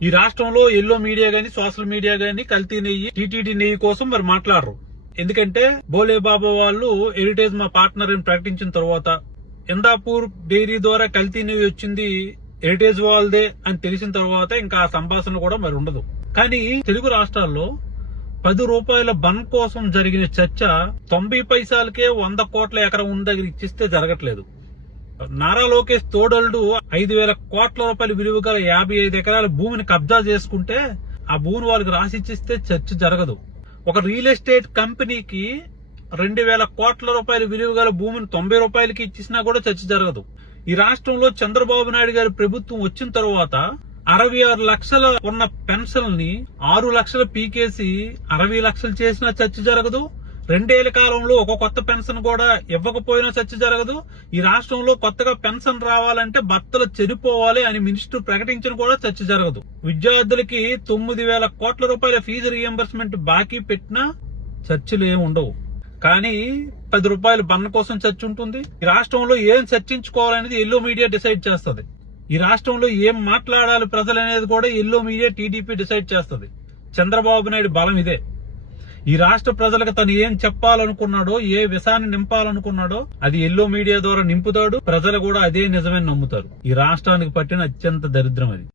ఈ రాష్ట్రంలో yellow media గానీ సోషల్ మీడియా గానీ కల్తీ నెయ్యి టీటీడీ నెయ్యి కోసం మరి మాట్లాడరు. ఎందుకంటే బోలే బాబా వాళ్ళు హెరిటేజ్ మా పార్ట్నర్ అని ప్రకటించిన తర్వాత ఇందాపూర్ డైరీ ద్వారా కల్తీ నెయ్యి వచ్చింది హెరిటేజ్ వాళ్ళదే అని తెలిసిన తర్వాత ఇంకా ఆ సంభాషణ కూడా మరి ఉండదు. కానీ తెలుగు రాష్ట్రాల్లో 10 రూపాయల బన్ కోసం జరిగిన చర్చ 90 పైసలకే 100 కోట్ల ఎకరం ఉన్న దగ్గర ఇచ్చిస్తే జరగట్లేదు. నారా లోకేష్ తోడల్డు 5,000 కోట్ల రూపాయల విలువ గల 55 ఎకరాల భూమిని కబ్జా చేసుకుంటే ఆ భూమిని వాళ్ళకి రాసిచ్చిస్తే చర్చ జరగదు. ఒక రియల్ ఎస్టేట్ కంపెనీకి 2,000 కోట్ల రూపాయల విలువ గల భూమిని 90 రూపాయలకి ఇచ్చినా కూడా చర్చ జరగదు. ఈ రాష్ట్రంలో చంద్రబాబు నాయుడు గారి ప్రభుత్వం వచ్చిన తర్వాత 66 లక్షల ఉన్న పెన్షన్ ని 6 లక్షలు పీకేసి 60 లక్షలు చేసినా చర్చ జరగదు. 2 ఏళ్ల కాలంలో ఒక కొత్త పెన్షన్ కూడా ఇవ్వకపోయినా చర్చ జరగదు. ఈ రాష్ట్రంలో కొత్తగా పెన్షన్ రావాలంటే భర్తలు చనిపోవాలి అని మినిస్టర్ ప్రకటించిన కూడా చర్చ జరగదు. విద్యార్థులకి 9,000 కోట్ల రూపాయల ఫీజు రీఎంబర్స్మెంట్ బాకీ పెట్టినా చర్చలు ఏమి ఉండవు. కానీ 10 రూపాయల బన్న కోసం చర్చ ఉంటుంది. ఈ రాష్ట్రంలో ఏం చర్చించుకోవాలనేది ఎల్లో మీడియా డిసైడ్ చేస్తుంది. ఈ రాష్ట్రంలో ఏం మాట్లాడాలి ప్రజలు అనేది కూడా ఎల్లో మీడియా టీడీపీ డిసైడ్ చేస్తుంది. చంద్రబాబు నాయుడు బలం ఇదే. ఈ రాష్ట్ర ప్రజలకు తను ఏం చెప్పాలనుకున్నాడో, ఏ విషయాన్ని నింపాలనుకున్నాడో అది ఎల్లో మీడియా ద్వారా నింపుతాడు. ప్రజలు కూడా అదే నిజమని నమ్ముతారు. ఈ రాష్ట్రానికి పట్టిన అత్యంత దరిద్రం అది.